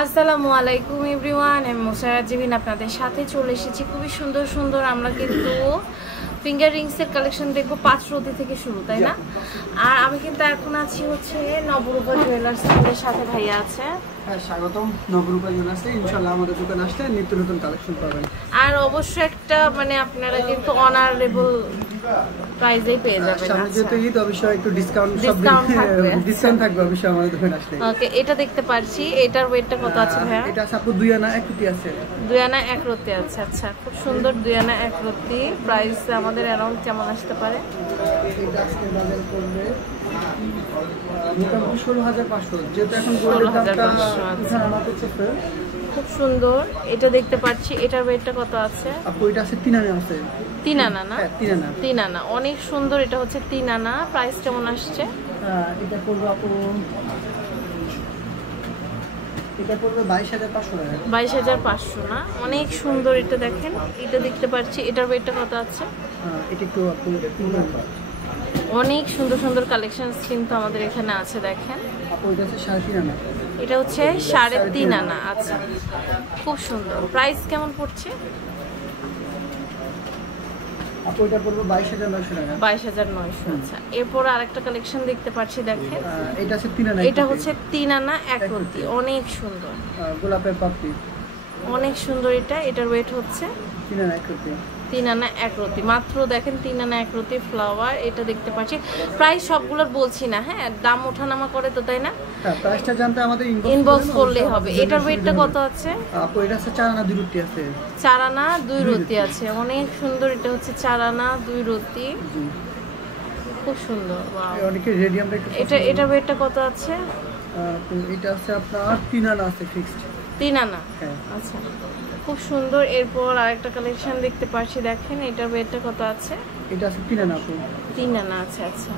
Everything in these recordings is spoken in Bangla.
আসসালামু আলাইকুম এভরিওয়ান, আমি মুসারাত জিবিন আপনাদের সাথে চলে এসেছি। খুবই সুন্দর সুন্দর আমরা কিন্তু ফিঙ্গার রিংসের কালেকশন দেখবো 5 রতি থেকে শুরু, তাই না? আর আমি কিন্তু এখন আছি হচ্ছে নবরূপা জুয়েলার্স, আমাদের সাথে ভাইয়া আছে। হ্যাঁ, স্বাগতম নবরূপা জুয়েলার্সে। ইনশাআল্লাহ আমাদের দোকানে আসলে নিত্য নতুন কালেকশন পাবেন। আর অবশ্যই একটা মানে আপনারা কিন্তু অনারেবল প্রাইসেই পেয়ে যাবেন। সামনে যেহেতু ঈদ, অবশ্যই একটু ডিসকাউন্ট থাকবে অবশ্যই আমাদের দোকানে আসলে। ওকে, এটা দেখতে পাচ্ছি, এটার ওয়েটটা কত আছে ভাইয়া? এটা আছে আপু 2 আনা 1 রতি আছে। 2 আনা 1 রতি আছে। আচ্ছা, খুব সুন্দর 2 আনা 1 রতি। প্রাইস আমাদের অ্যারাউন্ড কেমন আসতে পারে? এটা আজকে বাজার করবে মোটামুটি 16,500, যেহেতু এখন গোল্ডের দামটা খুব সুন্দর। এটা দেখতে পাচ্ছি, এটার ওয়েটটা কত আছে আপু? এটা আছে 3 আনা আছে। 3 আনা না? 3 আনা, অনেক সুন্দর। এটা হচ্ছে 3 আনা। প্রাইস কেমন আসছে? এটা পড়বে আপু, এটা পড়বে 22,500 টাকা। 22,500 না? অনেক সুন্দর। এটা দেখেন, এটা দেখতে পাচ্ছি, এটার ওয়েটটা কত আছে? এটা একটু আপু অনেক সুন্দর সুন্দর কালেকশনস কিন্তু আমাদের এখানে আছে। দেখেন, আপু এটা আছে 3.5 আনা। এটা হচ্ছে 3.5 আনা। আচ্ছা, খুব সুন্দর। প্রাইস কেমন পড়ছে? আপু এটা পড়বে 22,900 টাকা। 22,900। আচ্ছা, এরপর আরেকটা কালেকশন দেখতে পাচ্ছি। দেখেন, এটা আছে 3 আনা। এটা হচ্ছে 3 আনা 1 রতি। অনেক সুন্দর, গোলাপের পাপড়ি, অনেক সুন্দর। এটার ওয়েট হচ্ছে 3 আনা 1 রতি। 3 আনা 1 রতি মাত্র। দেখেন, 3 আনা 1 রতি ফ্লাওয়ার। এটা দেখতে পাচ্ছি। প্রাইস সবগুলোর বলছি না, হ্যাঁ, দাম ওঠানামা করে তো, তাই না? হ্যাঁ, প্রাইসটা জানতে আমাদের ইনবক্স করলেই হবে। এটার ওয়েটটা কত আছে? আপু এটা আছে 4 আনা 2 রতি আছে। 4 আনা 2 রতি আছে। অনেক সুন্দর। এটা হচ্ছে 4 আনা 2 রতি। খুব সুন্দর। ওয়াও, অনেকে রেডিয়ামটা একটু এটার ওয়েটটা কত আছে? এটা আছে আপনার 3 আনা আছে ফিক্সড। 3 আনা। হ্যাঁ, আচ্ছা, খুব সুন্দর। এরপর আরেকটা কালেকশন দেখতে পাচ্ছি। দেখেন, এটার ওয়েটটা কত আছে? এটা আছে 3 আনা আপু। 3 আনা আছে। আচ্ছা,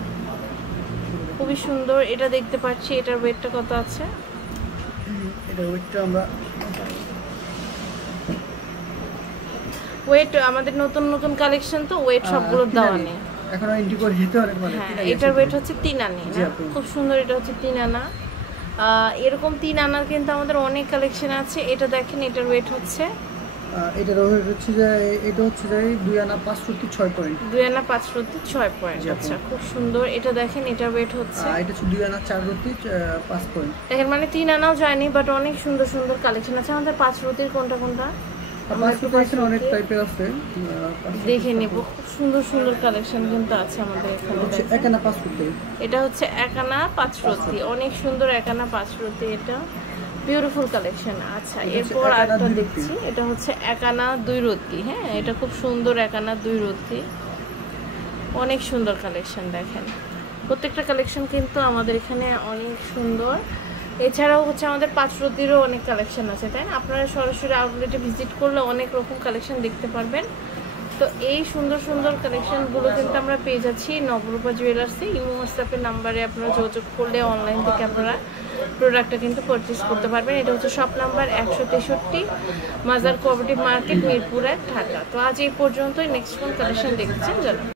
খুবই সুন্দর। এটা দেখতে পাচ্ছি, এটার ওয়েটটা কত আছে? এটা ওয়েটটা আমরা ওয়েট আমাদের নতুন নতুন কালেকশন তো, ওয়েট সবগুলোর দেওয়া নেই এখনো এন্ট্রি করে যেতে অনেক ভালো। হ্যাঁ, এটার ওয়েট হচ্ছে 3 আনা না? খুব সুন্দর। এটা হচ্ছে 3 আনা। এরকম 3 আনার কিন্তু আমাদের অনেক কালেকশন আছে। এটা দেখেন, এটার ওয়েট হচ্ছে এটার ওয়েট হচ্ছে যে এটা হচ্ছে যে 2 আনা 5 রতি 6 পয়েন্ট। 2 আনা 5 রতি 6 পয়েন্ট। আচ্ছা, খুব সুন্দর। এটা দেখেন, এটার ওয়েট হচ্ছে এটা হচ্ছে 2 আনা 4 রতি 5 পয়েন্ট। দেখেন, মানে 3 আনাও যায়নি, বাট অনেক সুন্দর সুন্দর কালেকশন আছে। আমাদের 5 রতির কোনটা কোনটা অনেক টাইপের আছে, দেখে নেব। খুব সুন্দর সুন্দর কালেকশন কিন্তু আছে আমাদের এখানে। 1 আনা 5 রতি। এটা হচ্ছে 1 আনা 5 রতি। অনেক সুন্দর 1 আনা 5 রতি। এটা বিউটিফুল কালেকশন। আচ্ছা, এরপর আরেকটা দেখছি। এটা হচ্ছে 1 আনা 2 রতি। হ্যাঁ, এটা খুব সুন্দর 1 আনা 2 রতি। অনেক সুন্দর কালেকশন। দেখেন, প্রত্যেকটা কালেকশন কিন্তু আমাদের এখানে অনেক সুন্দর। এছাড়াও হচ্ছে আমাদের 5 রতিরও অনেক কালেকশন আছে, তাই না? আপনারা সরাসরি আউটলেটে ভিজিট করলে অনেক রকম কালেকশন দেখতে পারবেন। তো এই সুন্দর সুন্দর কালেকশনগুলো কিন্তু আমরা পেয়ে যাচ্ছি নবরূপা জুয়েলার্সে। ইমো হোয়াটসঅ্যাপের নাম্বারে আপনারা যোগাযোগ করলে অনলাইন থেকে আপনারা প্রোডাক্টটা কিন্তু পারচেস করতে পারবেন। এটা হচ্ছে শপ নাম্বার 163, মাজার কোঅপারেটিভ মার্কেট, মিরপুর 1, ঢাকা। তো আজ এই পর্যন্তই। নেক্সট কোন কালেকশন দেখছেন জানান।